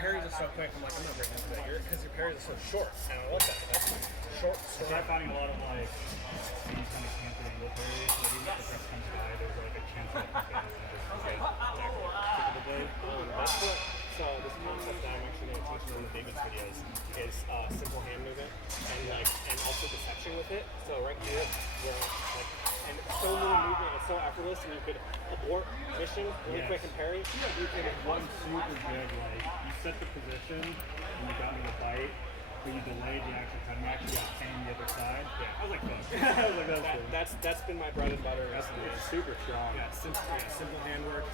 parries are so quick. I'm like, I'm not breaking into that because your parries are so short, and I love that. That's short. I tried finding a lot of like these kind of cancer angle parries. So even if the press comes by, there's like a chance that I can kick the blade. That's what. So this concept that I'm actually going to teach in the David's videos is simple hand movement and also deception with it. So right here, where and it's so little movement, it's so effortless, and you could abort mission really quick and parry. You could one super big you set the position and you got me to bite, but you delayed the actual time. You actually got paying the other side. Yeah, I was like, fuck. I was like, that's been my bread and butter. It's super strong. Yeah, simple handwork.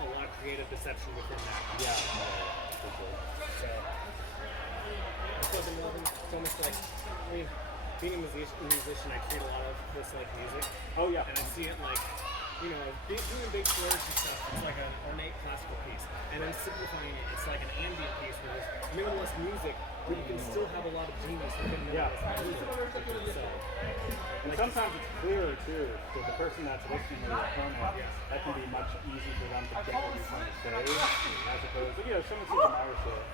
A lot of creative deception within that. Yeah, for sure. So, I've still been loving so much, like, I mean, being a musician, I create a lot of this, like, music. Oh, yeah. And I see it, like, you know, doing big slurs and stuff, it's like an ornate classical piece. And then simplifying it, it's like an ambient piece where there's minimalist music, but you can still have a lot of genius within minimalist music. So, and sometimes it's clearer too, because the person that's listening to your opponent, that can be much easier for them to get what you're trying to say, as opposed to, someone says an Irish shit.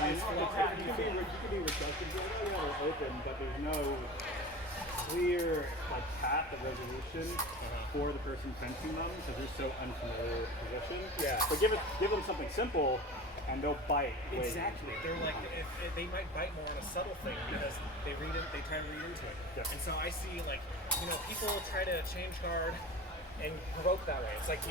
And you can be reductive, they're open, but there's no clear path of resolution for the person fencing them, because they're so unfamiliar with position. Yeah. But give them something simple, and they'll bite. Exactly. They're like, if they might bite more on a subtle thing because they try to read into it. Yeah. And so I see, like, people try to change guard and provoke that way. It's like,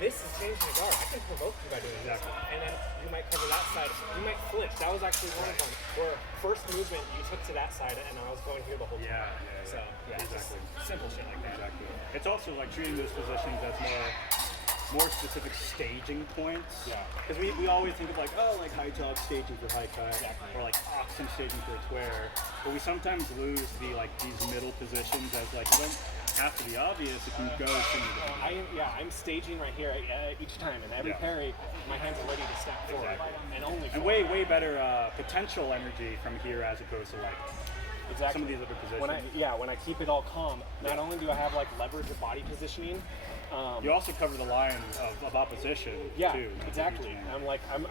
this is changing the guard. I can provoke you by doing this. And then you might cover that side. You might flinch. That was actually one of them. Where first movement, you took to that side, and I was going here the whole time. So, exactly. Simple shit like that. Exactly. It's also like treating those positions as more specific staging points. Yeah. Because we always think of like high top staging for high cut, or like oxen staging for its wear. But we sometimes lose these middle positions as like you don't have to be obvious if you go to I'm staging right here each time, and every parry, my hands are ready to step forward, and only. And way better potential energy from here as opposed to some of these other positions. When I keep it all calm, not only do I have leverage of body positioning. You also cover the line of opposition too. Exactly.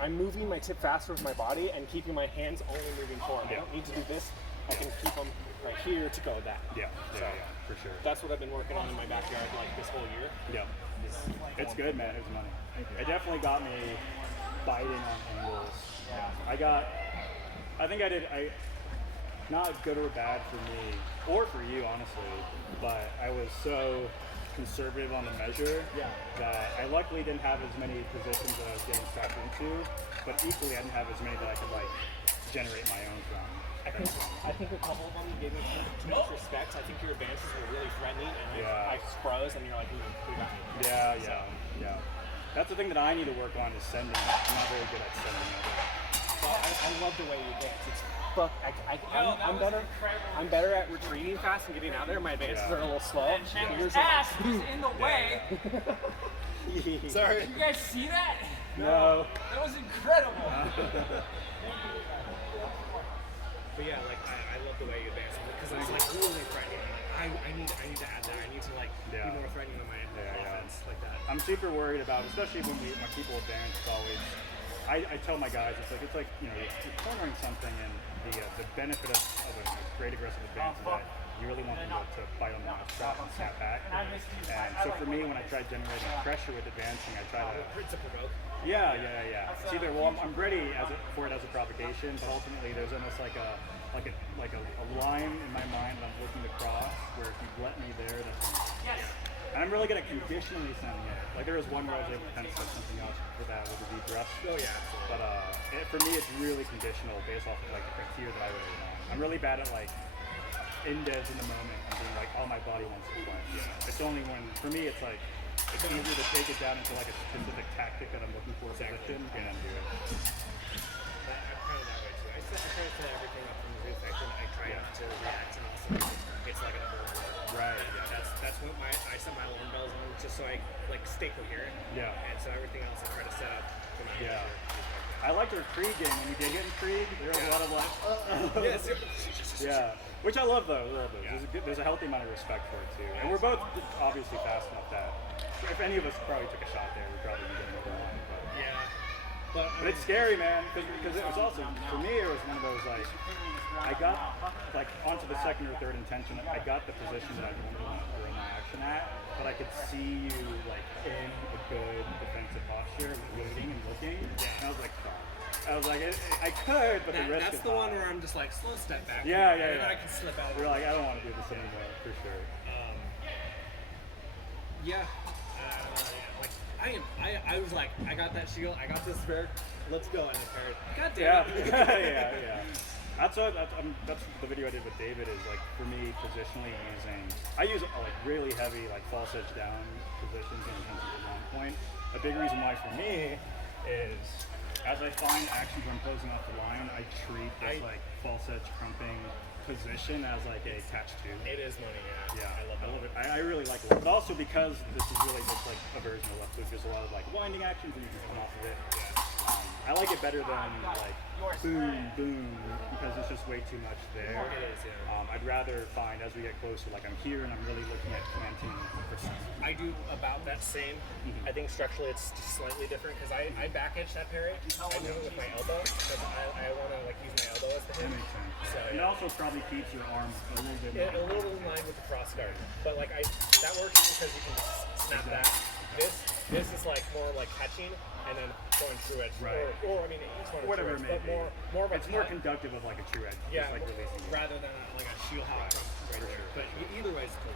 I'm moving my tip faster with my body and keeping my hands only moving forward. I don't need to do this. I can keep them right here to go that. Yeah, for sure. That's what I've been working on in my backyard this whole year. Yeah. It's good, man. It's money. It definitely got me biting on angles. I think I did not good or bad for me, or for you, honestly, but I was so conservative on the measure that I luckily didn't have as many positions that I was getting strapped into, but equally I didn't have as many that I could generate my own from. I think a couple of them gave me too much respect. I think your advances were really threatening, and I froze, and you're like, we got it. Yeah. That's the thing that I need to work on is sending. I'm not very good at sending it. So I love the way you dance. It's I'm better at retreating fast and getting out there. My advances are a little slow. And Champ's ass was in the way. Sorry. Did you guys see that? No. That was incredible. But yeah, I love the way you dance because it's really threatening. I need to add that. I need to be more threatening on my offense like that. I'm super worried about, especially when people advance. It's always. I tell my guys it's like you're cornering something, and the benefit of a great aggressive advance is that you really want people to bite on the strap and snap back. And so for me, when I try generating pressure with advancing, I try to. It's a provoke. Yeah. It's either I'm ready for it as a provocation, but ultimately there's almost like a line in my mind that I'm looking to cross, where if you let me there, that's. And I'm really good at conditionally sending it. There was one where I was able to kind of set something else for that with a deep breath. Oh yeah, absolutely. But for me, it's really conditional based off of a criteria that I really want. I'm really bad at indes in the moment and being my body wants to play. It's only when, for me, it's easier to take it down into a specific tactic that I'm looking for position and then do it. I'm kind of that way too. I try to set everything up from the reflex, and I try not to react, and also it's like an alarm. Right. That's what I set my alarm bells on, just so I stay coherent. Yeah. And so everything else I try to set up for my I liked your Krieg game. When you did get in Krieg, there was a lot of yeah. Which I love though. There's a healthy amount of respect for it too. And we're both obviously fast enough that if any of us probably took a shot there, we'd probably be getting over on. But it's scary, man, because it was also, for me, it was one of those, like, I got, like, onto the second or third intention, I got the position that I normally want to throw my action at, but I could see you, like, in a good defensive posture, waiting and looking, and I was like, fuck. I was like, I could, but the risk that's is the one high. where I'm just like, slow step back. Yeah. And then I can slip out. We're like, I don't want to do this anymore, for sure. Yeah. Like I was like, I got that shield, I got this spear, let's go. And the parrot, god damn it. Yeah. That's the video I did with David is like for me positionally I use like really heavy like false edge down positions in terms of the long point. A big reason why for me is as I find actions where I'm closing off the line, I treat this like false edge crumping position as like a catch two. It is money, Yeah, I love it. I really like it. But also because this is really just like a version of left hook, there's a lot of like winding actions and you can come off of it. I like it better than like boom, because it's just way too much there. It is, yeah. I'd rather find as we get closer, like I'm here and I'm really looking at planting percent. I do about that same. I think structurally it's just slightly different because I back edge that parry. I move it with my elbow because I want to like use my elbow as the That hit. makes sense. So It also probably keeps your arm a little bit a little in line with the cross guard, but like that works because you can just snap that. This is like more like catching and then going through it, Right. or I mean each one whatever it is may but be. more of a It's more cut. conductive of like a true edge. Yeah, just like releasing it. rather than like a shield hop right there. sure. But either way, it's cool.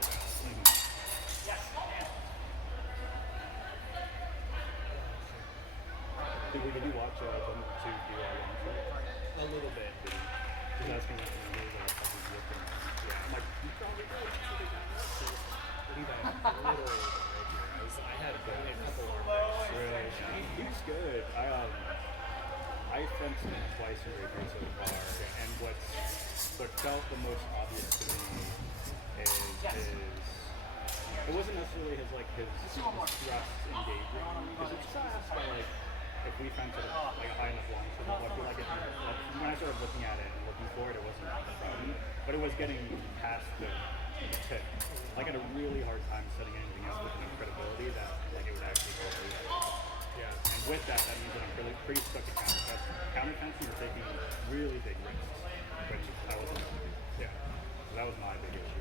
Did you watch them to do long shot? A little bit. He's asking what the moves are. I'm like, you probably did. Levi, literally, I had only a couple of Really? He's good. I fenced him twice in Rapier so far, and what felt the most obvious to me is it wasn't necessarily his thrust engaging, because it's fast, but like if we fence it like a high enough long shot, I feel like when I started looking at it and looking for it, it wasn't a problem, but it was getting past the tip. Like I had a really hard time setting anything up with enough credibility that like it would actually go through that. Yeah. And with that means that I'm really pretty stuck to counter fencing or taking really big risks, which I wasn't going to do. Yeah. So that was my big issue.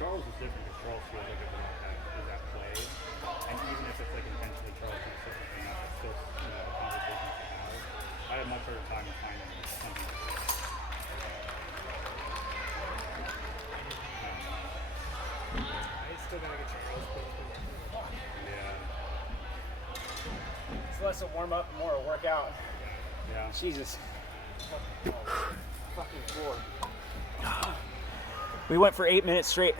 Charles is different because Charles feels like it's is at play, and even if it's like intentionally Charles doing something up, it's still a conversation to have. I had a much harder time finding something like that. I still gotta get Charles. Yeah. It's less a warm up, more a workout. Yeah. Jesus. Fucking floor. We went for 8 minutes straight.